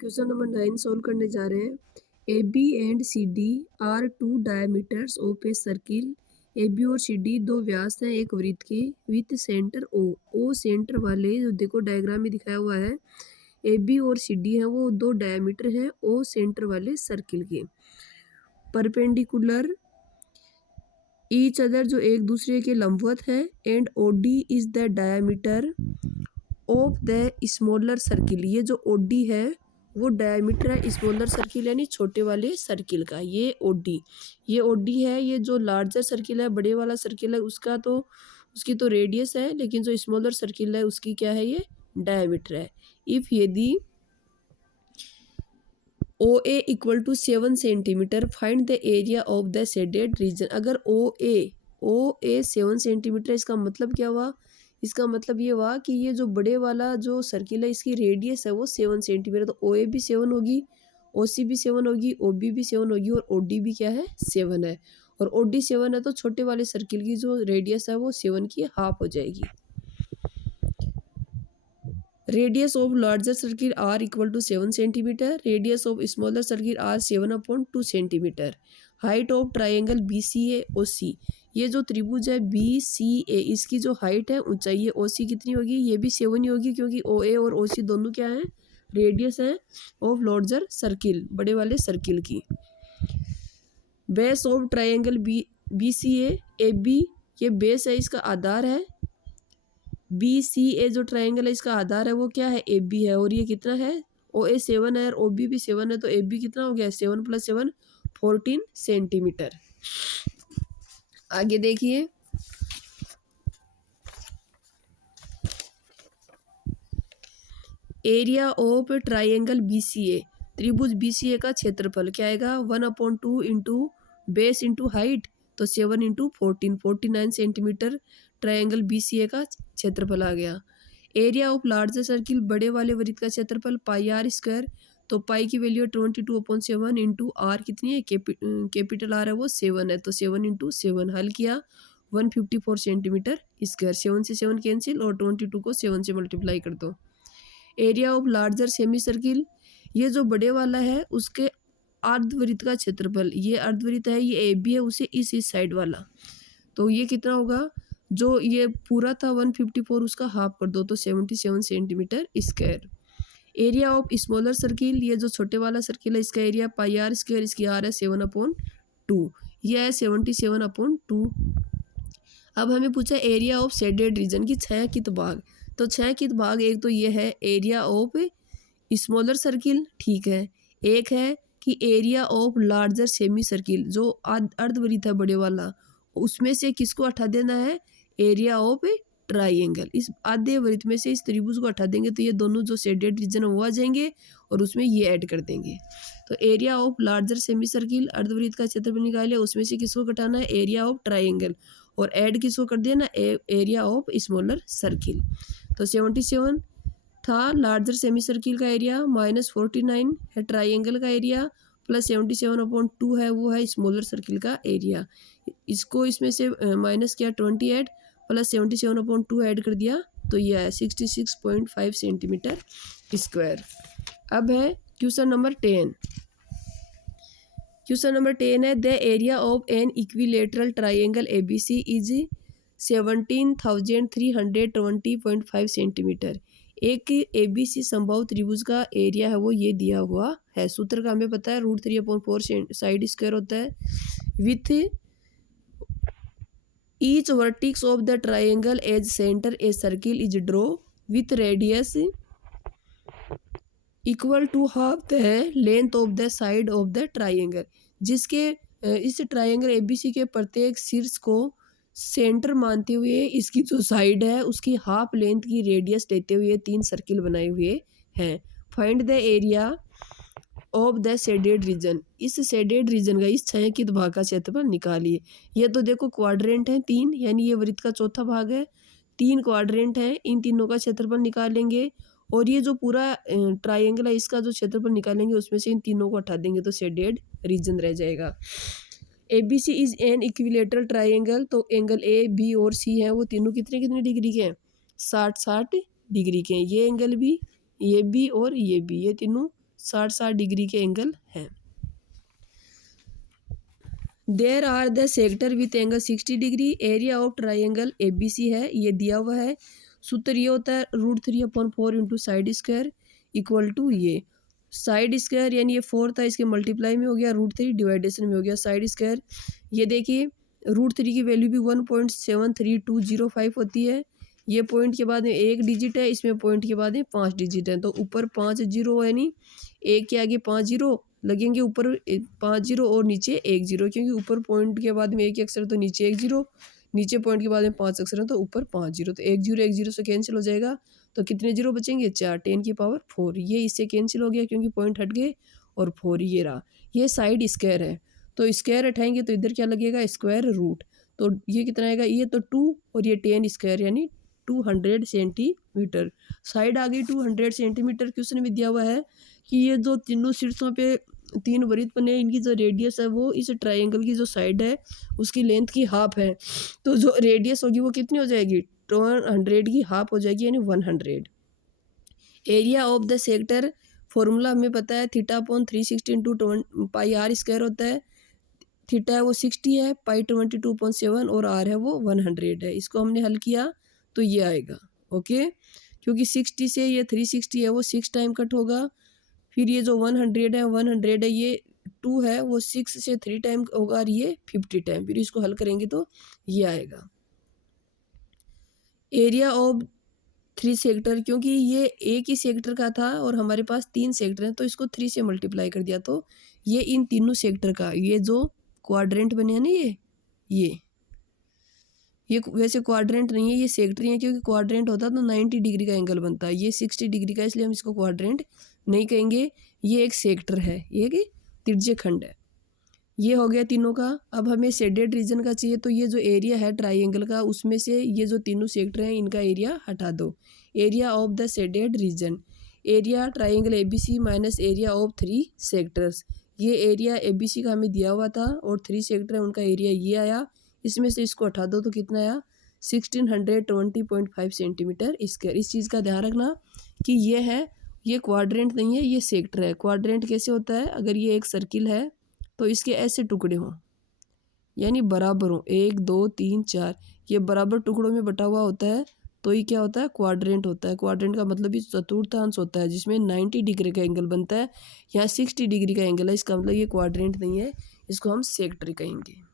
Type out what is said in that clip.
Question number 9 solve करने जा रहे हैं। A B and C D are two diameters of a circle. A B और C D दो व्यास हैं एक वृत्त के with centre O. O centre वाले जो देखो डायग्राम में दिखाया हुआ है, ए बी और सी डी है वो दो डायमीटर हैं ओ सेंटर वाले सर्किल के। परपेंडिकुलर ईच अदर जो एक दूसरे के लंबवत है। And O D is the diameter of the smaller circle. ये जो ओ डी है वो डायमीटर है स्मॉलर सर्किल यानी छोटे वाले सर्किल का। ये ओडी, ये ओडी है। ये जो लार्जर सर्किल है बड़े वाला सर्किल है उसका तो उसकी तो रेडियस है, लेकिन जो स्मॉलर सर्किल है उसकी क्या है, ये डायमीटर है। इफ यदि O A equal to 7 centimetre find the area of the shaded region. अगर ओ ए 7 सेंटीमीटर, इसका मतलब क्या हुआ, इसका मतलब ये हुआ कि ये जो बड़े वाला जो सर्किल है इसकी रेडियस है वो 7 सेंटीमीटर। तो ओ ए भी 7 होगी, ओ सी भी 7 होगी, ओ बी भी 7 होगी और ओ डी भी क्या है, 7 है। और ओ डी 7 है तो छोटे वाले सर्किल की जो रेडियस है वो 7 की हाफ हो जाएगी। Radius of larger circle R equal to 7 centimetre, radius of smaller circle R 7/2 centimetre. Height of triangle B C A O C. ये जो त्रिभुज है बी सी ए इसकी जो हाइट है ऊंचाई है ओ सी कितनी होगी, ये भी 7 ही होगी क्योंकि ओ ए और ओ सी दोनों क्या है, रेडियस है ऑफ लार्जर सर्किल बड़े वाले सर्किल की। Base of triangle B C A B, ये बेस है इसका आधार है। बी सी ए जो ट्राइंगल है इसका आधार है वो क्या है, ए बी है। और ये कितना है, ओ ए 7 है और ओ बी भी 7 है तो ए बी कितना हो गया, 7 + 7 14 सेंटीमीटर। आगे देखिए, area of triangle B C A, त्रिभुज बी सी ए का क्षेत्रफल क्या आएगा, 1/2 इंटू बेस इंटू हाइट, तो 7 into 14 49 centimetre triangle B C A का क्षेत्रफल आ गया। एरिया ऑफ लार्जर सर्किल बड़े वाले वृत्त का क्षेत्रफल पाई आर स्क्वायर, तो पाई की वैल्यू 22/7 इंटू आर कितनी है, कैपिटल आर है वो 7 है तो 7 इंटू 7 हल किया 154 सेंटीमीटर स्क्वायर। 7 से 7 कैंसिल और 22 को 7 से मल्टीप्लाई कर दो। Area of larger semi circle, ये जो बड़े वाला है उसके अर्धवृत्त का क्षेत्रफल, ये अर्धवृत्त है ये ए बी है उसे इस साइड वाला, तो ये कितना होगा, जो ये पूरा था 154 उसका हाफ कर दो तो 77 centimetre square. Area of smaller circle, ये जो छोटे वाला सर्किल है इसका एरिया पाई आर स्क्वायर, इसकी आर है 7/2, यह है 77/2। अब हमें पूछा एरिया ऑफ शेडेड रीजन की छायांकित भाग, तो छायांकित भाग एक तो ये है एरिया ऑफ स्मॉलर सर्किल, ठीक है। एक है कि area of larger semi circle, जो अर्धवृत्त है बड़े वाला उसमें से किसको हटा देना है, एरिया ऑफ ट्राइंगल। इस आधे वृत्त में से इस त्रिभुज को हटा देंगे तो ये दोनों जो शेडेड रीजन है वो आ जाएंगे और उसमें ये ऐड कर देंगे। तो area of larger semi circle अर्धवृत्त का क्षेत्रफल निकाले, उसमें से किसको घटाना है, एरिया ऑफ ट्राइंगल, और ऐड किसको कर दिया ना, एरिया ऑफ स्मॉलर सर्किल। तो 77 था लार्जर सेमी सर्किल का एरिया, -49 है ट्राइंगल का एरिया, प्लस 77/2 है वो है स्मॉलर सर्किल का एरिया। इसको इसमें से माइनस किया 28 प्लस 77/2 ऐड कर दिया तो यह है 66.5 सेंटीमीटर स्क्वायर। अब है क्वेश्चन नंबर 10। क्वेश्चन नंबर 10 है the area of an equilateral triangle A B C is 17,320.5 centimetre. एक ए बी सी संभव त्रिभुज का एरिया है वो ये दिया हुआ है। सूत्र का हमें पता है √3/4 साइड स्क्वायर होता है। With each vertex of the triangle as centre a circle is draw with radius equal to half the length of the side of the triangle. जिसके इस ट्राइंगल एबीसी के प्रत्येक शीर्ष को सेंटर मानते हुए इसकी जो साइड है उसकी हाफ लेंथ की रेडियस लेते हुए 3 सर्किल बनाए हुए हैं। Find the area of the shaded reason, इस शेडेड रीजन का इस छायांकित भाग का क्षेत्रफल निकालिए। ये तो देखो क्वाड्रेंट है 3, यानी ये वृत्त का चौथा भाग है, 3 क्वाड्रेंट है, इन तीनों का क्षेत्रफल निकालेंगे और ये जो पूरा ट्राइंगल है इसका जो क्षेत्रफल निकालेंगे उसमें से इन तीनों को हटा देंगे तो शेडेड रीजन रह जाएगा। A B C is an equilateral triangle, तो एंगल ए बी और सी है वो तीनों कितने कितने डिग्री के हैं, 60 डिग्री के हैं। ये एंगल भी, ये भी और ये भी, ये तीनों 60 डिग्री के एंगल हैं। There are the sector with angle 60 degree. Area of triangle ABC है, ये दिया हुआ है। सूत्र ये होता है √3/4 into side square equal to ये साइड स्क्वायर यानी ये 4 था, इसके मल्टीप्लाई में हो गया, √3 डिवाइडेशन में हो गया साइड स्क्वायर। ये देखिए √3 की वैल्यू भी 1.73205 होती है। ये पॉइंट के बाद में एक डिजिट है, इसमें पॉइंट के बाद में 5 डिजिट है, तो ऊपर 5 जीरो यानी एक के आगे 5 जीरो लगेंगे, ऊपर 5 जीरो और नीचे 1 जीरो, क्योंकि ऊपर पॉइंट के बाद में एक ही अक्षर तो नीचे 1 जीरो, नीचे पॉइंट के बाद में 5 अक्षर है तो ऊपर 5 जीरो, तो 1 जीरो से कैंसिल हो जाएगा, तो कितने जीरो बचेंगे 4, 10⁴ ये इससे कैंसिल हो गया क्योंकि पॉइंट हट गए, और 4 ये रहा। ये साइड स्क्वायर है, तो स्क्वायर हटाएंगे तो इधर क्या लगेगा स्क्वायर रूट, तो ये कितना आएगा, ये तो 2 और ये 10 स्क्वायर यानी 200 सेंटीमीटर। साइड आ गई 200 सेंटीमीटर। क्वेश्चन में दिया हुआ है कि ये जो तीनों शीर्षों पे 3 वृत्त बने, इनकी जो रेडियस है वो इस ट्रायंगल की जो साइड है उसकी लेंथ की हाफ है, तो जो रेडियस होगी वो कितनी हो जाएगी 100 की हाफ हो जाएगी यानी 100। Area of the sector formula हमें पता है θ/360 इंटू πr² होता है। थीटा है वो 60 है, पाई 22.7 और आर है वो 100 है। इसको हमने हल किया तो ये आएगा ओके, क्योंकि 60 से ये 360 है वो 6 टाइम कट होगा, फिर ये जो 100 है ये 2 है वो 6 से 3 टाइम होगा और ये 50 टाइम, फिर इसको हल करेंगे तो ये आएगा। एरिया ऑफ 3 सेक्टर, क्योंकि ये एक ही सेक्टर का था और हमारे पास 3 सेक्टर हैं तो इसको 3 से मल्टीप्लाई कर दिया, तो ये इन तीनों सेक्टर का ये जो क्वाड्रेंट बने हैं ना ये वैसे क्वाड्रेंट नहीं है, ये सेक्टर ही है, क्योंकि क्वाड्रेंट होता तो 90 डिग्री का एंगल बनता है, ये 60 डिग्री का, इसलिए हम इसको क्वाड्रेंट नहीं कहेंगे। ये एक सेक्टर है, ये कि त्रिज्यीय खंड है। ये हो गया तीनों का। अब हमें शेडेड रीजन का चाहिए, तो ये जो एरिया है ट्राइंगल का उसमें से ये जो तीनों सेक्टर हैं इनका एरिया हटा दो। Area of the shaded reason, area triangle ABC minus area of 3 sectors. ये एरिया ABC का हमें दिया हुआ था और 3 सेक्टर है उनका एरिया ये आया, इसमें से इसको हटा दो तो कितना आया 1620.5 सेंटीमीटर स्क्वायर। इस चीज़ का ध्यान रखना कि ये क्वाड्रेंट नहीं है, ये सेक्टर है। क्वाड्रेंट कैसे होता है, अगर ये एक सर्किल है तो इसके ऐसे टुकड़े हों यानी बराबर हों, 1 2 3 4, ये बराबर टुकड़ों में बटा हुआ होता है तो ये क्या होता है क्वाड्रेंट होता है। क्वाड्रेंट का मतलब ये चतुर्थांश होता है जिसमें 90 डिग्री का एंगल बनता है, यहाँ 60 डिग्री का एंगल है, इसका मतलब ये क्वाड्रेंट नहीं है, इसको हम सेक्टर कहेंगे।